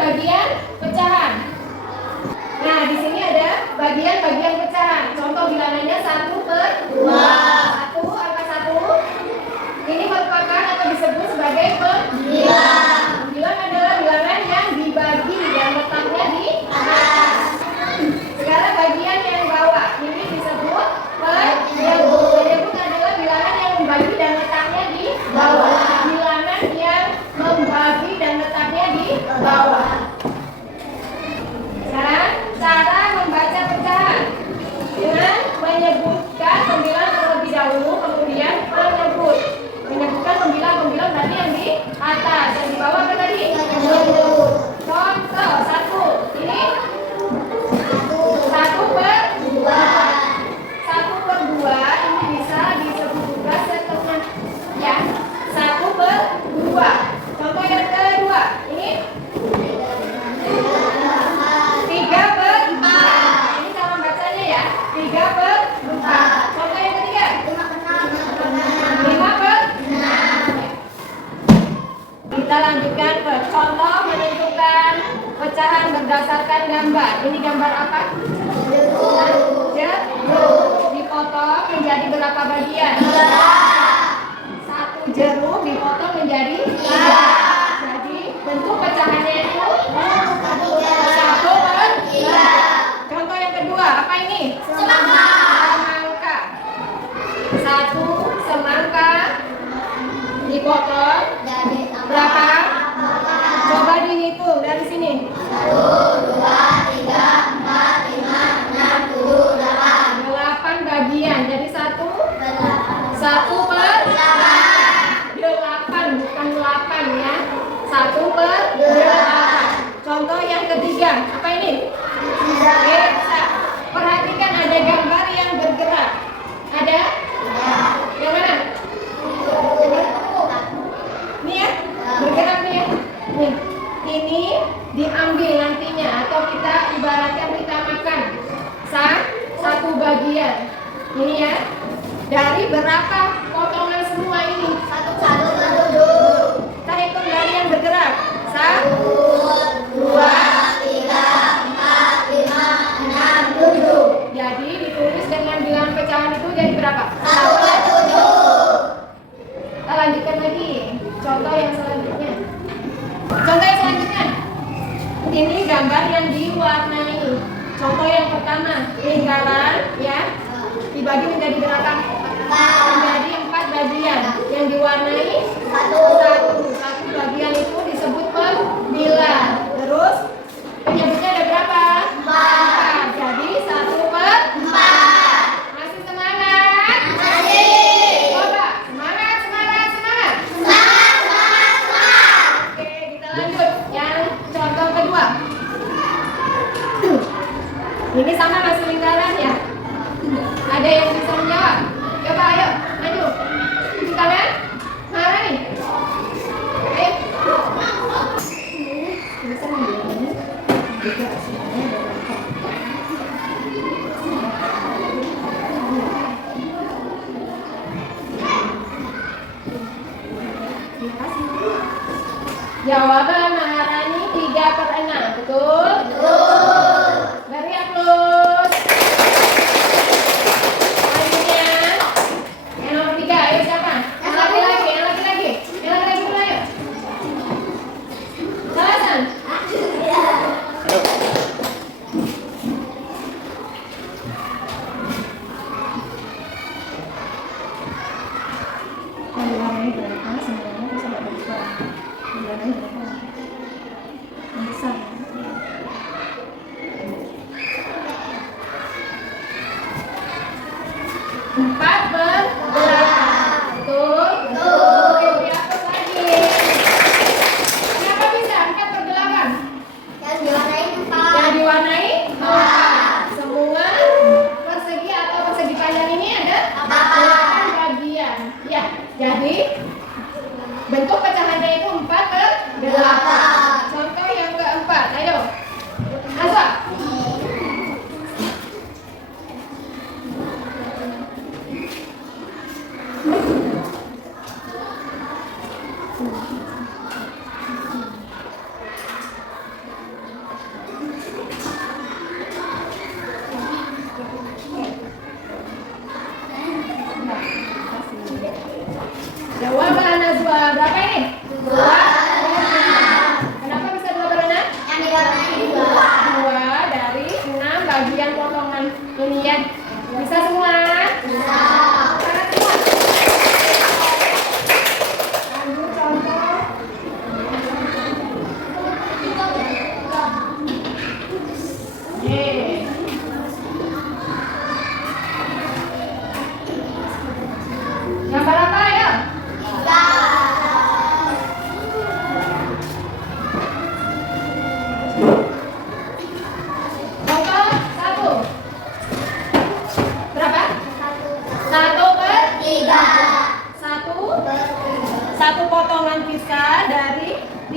bagian pecahan. Nah, di sini ada bagian-bagian pecahan. Contoh bilangannya 1/2. 1, angka 1. Ini merupakan atau disebut sebagai pembilang. Pembilang adalah bilangan yang dibagi dan letaknya di atas. Sekarang bagian yang bawah ini disebut penyebut. Penyebut adalah bilangan yang membagi dan letaknya di bawah. Bilangan yang membagi dan letaknya di bawah. Sekarang cara membaca pecahan dengan menyebutkan pembilang terlebih dahulu, kemudian menyebut. Menyebutkan pembilang tadi yang di atas, yang di bawah apa tadi? Menyebut. Contoh 1. Ini 1/2. 1/2 ini bisa disebut juga setengah, ya. 1/2. Contoh yang kedua, ini 3/4. Ini cara bacanya ya. 3/4. Contoh yang ketiga 5/6. Kita lanjutkan ke contoh menentukan pecahan berdasarkan gambar. Ini gambar apa? Jeruk. Dipotong menjadi berapa bagian? 1 jeruk dipotong menjadi 3. Jadi bentuk pecahannya itu 1/3. Contoh yang kedua, apa ini? Semangka. 1 semangka dipotong berapa? Coba dihitung dari sini. 1, 2, 3, 4, 5, 6, 7, 8. 8 bagian. Jadi 1/8, bukan 8 ya. 1/8. Contoh yang ketiga, apa ini? Pizza. Perhatikan ada gambar yang bergerak. Ada? Yang mana? Ini ya, bergerak nih ya. Nih, ini diambil nantinya atau kita ibaratkan kita makan satu bagian. Ini ya. Dari berapa potongan semua ini? 1. Kita hitung dari yang bergerak. 1, 2, 3, 4, 5, 6, 7. Jadi ditulis dengan bilangan pecahan itu jadi berapa? 1/7. Kita lanjutkan lagi. Contoh yang selanjutnya. Ini gambar yang diwarnai. Contoh yang pertama, lingkaran ya. Dibagi menjadi berapa? Menjadi 4 bagian. Yang diwarnai 1 bagian itu disebut pembilang. Terus penyebutnya ada berapa? 4. Jadi 1/4. Masih semangat? Masih. Coba semangat. Oke, kita lanjut. Yang contoh kedua. Ini sama masih lingkaran ya. Ada yang bisa menjawab? Coba ayo, maju. Kalian? Mana nih? Ayo. Bisa menjawabnya? Juga semuanya jawaban Maharani 3/6. Betul? Betul. Beri aplaus. Selanjutnya yang nomor 3, ayo siapa? Yang laki-laki dulu ayo. Salasan. Bentuk pecahannya itu 4/8. Contoh yang keempat, ayo. Asa.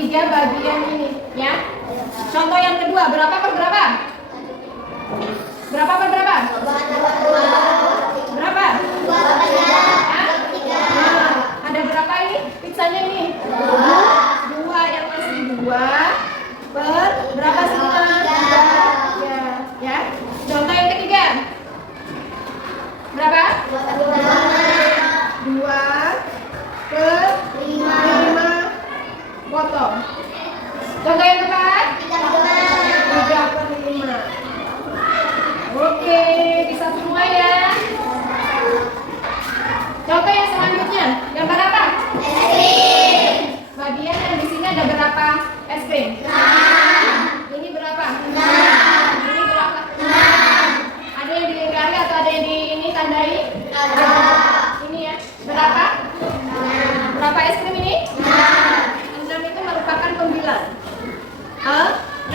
3 bagian ini, ya. Contoh yang kedua, berapa per berapa? Berapa per berapa? Berapa? Nah, ada berapa ini? Pizzanya ini? 2, yang masih 2 per berapa semua? 3. Ya. Contoh yang ketiga. Berapa? 2 per 5 potong. Contoh yang keempat? 3 per 5. Oke, bisa semua ya. Contoh yang selanjutnya, yang berapa? Es krim. Bagian yang di sini ada berapa es krim? 6. Ini berapa? 6. Ini berapa? 6. Ada yang diingkari atau ada yang di ini tandai? Ada. Ini ya, berapa? 6. Berapa es krim ini? 6. 6 itu merupakan pembilang. 6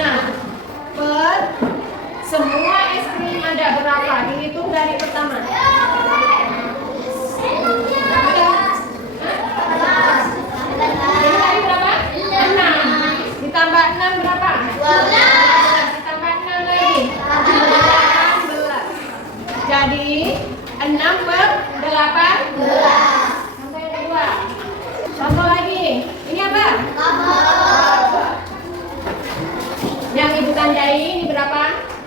per semua es krim ada berapa? Dihitung dari pertama. Jadi tadi berapa? 6. Ditambah 6 berapa? 12. Ditambah 6 lagi? 18. Jadi 6 per 18. Contoh yang kedua. Contoh lagi. Ini apa? Yang ibu tandai ini berapa?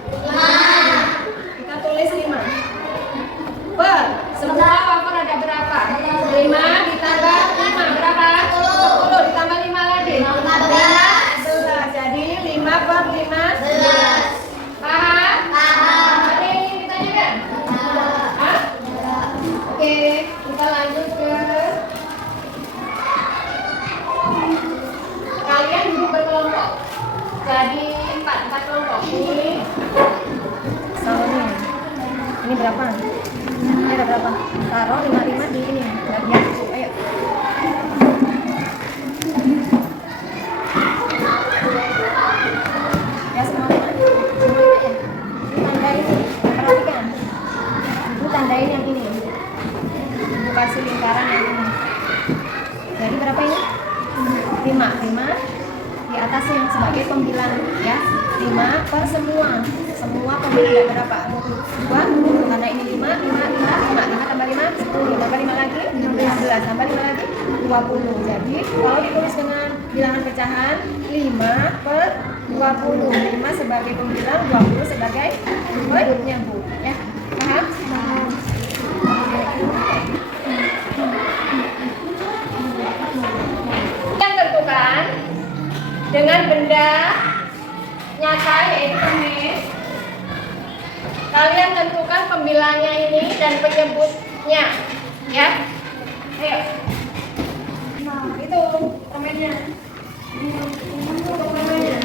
5. Kita tulis 5. Per semua wafer ada berapa? 5 ditambah 5 berapa? 10. Ditambah 5 lagi? 15. Jadi 5 per 15. Paham? Ada yang ingin ditanyakan? Hah? Oke, kita lanjut ke kalian duduk berkelompok. Jadi 4 kelompok. Ini salonnya. Ini berapa? Ini ada berapa? Taruh 55 di ini. Bagian. Ayo. Ya semua 5. Semua 5 ya. Ini tanda ini. Perhatikan. Ini tandain yang ini. Ibu kasih lingkaran yang ini. Jadi berapa ini? 5 di atas yang sebagai pembilang ya. 5 per semua pembilang ada berapa? 22. Karena ini 5 tambah 5 10 tambah 5 lagi 15 tambah 5 lagi 20. Jadi kalau ditulis dengan bilangan pecahan 5 per 20. 5 sebagai pembilang, 20 sebagai penyebut ya. Paham? Yang tentukan dengan benda nyata yaitu kemis. Kalian tentukan pembilangnya ini dan penyebutnya ya. Ayo. Itu permennya. Itu permennya.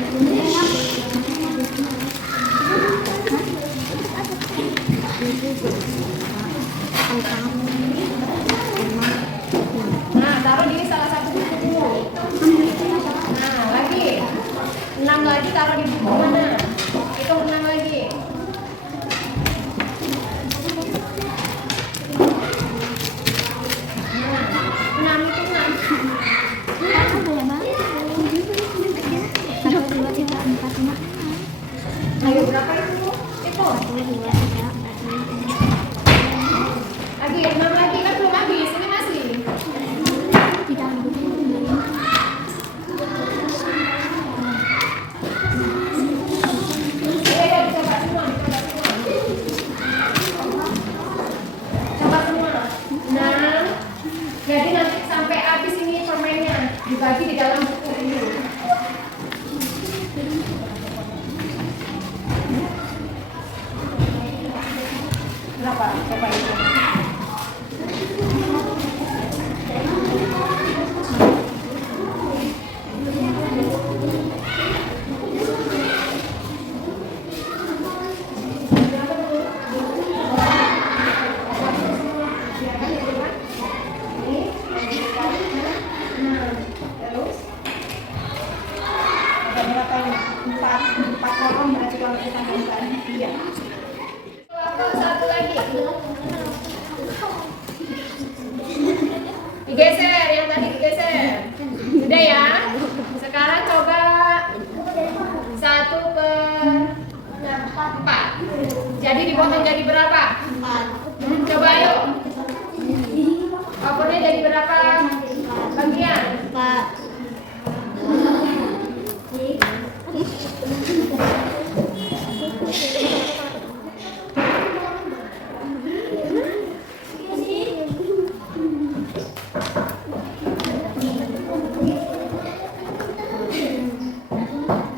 Nah, taruh di salah satu buku. Nah, lagi 6 lagi taruh di buku mana? Itu 6 lagi. Nah, 6 itu 6. Ayo berapa itu? Itu. Lagi 6 lagi kan belum habis. Ini masih. Jadi nanti sampai habis ini permennya dibagi di dalam buku ini. Berapa? Coba itu. Empat potong berarti kalau kita tambahkan 3. Satu lagi. jadi berapa? Coba ayo. Papornya jadi berapa bagian? 4.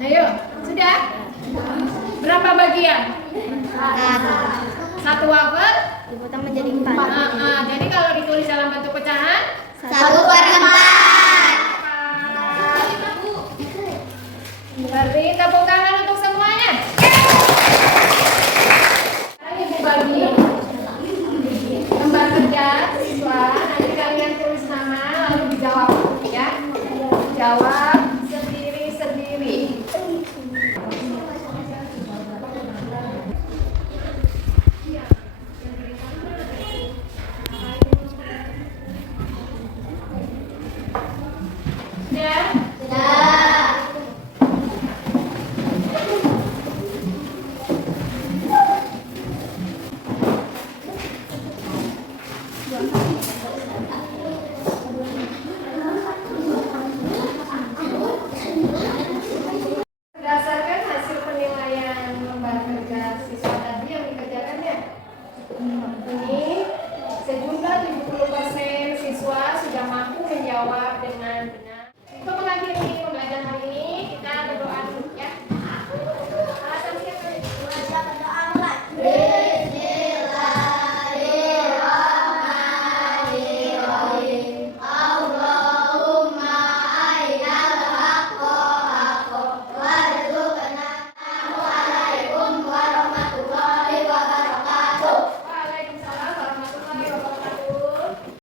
Ayo, sudah? Berapa bagian? 1 wafer Dipotong menjadi 4. jadi kalau ditulis dalam bentuk pecahan 1/4. Berarti tepuk tangan untuk semuanya. Sekarang Ibu bagi lembar kerja siswa. Nanti kalian tulis nama lalu dijawab ya. Jawab sendiri-sendiri. Ya.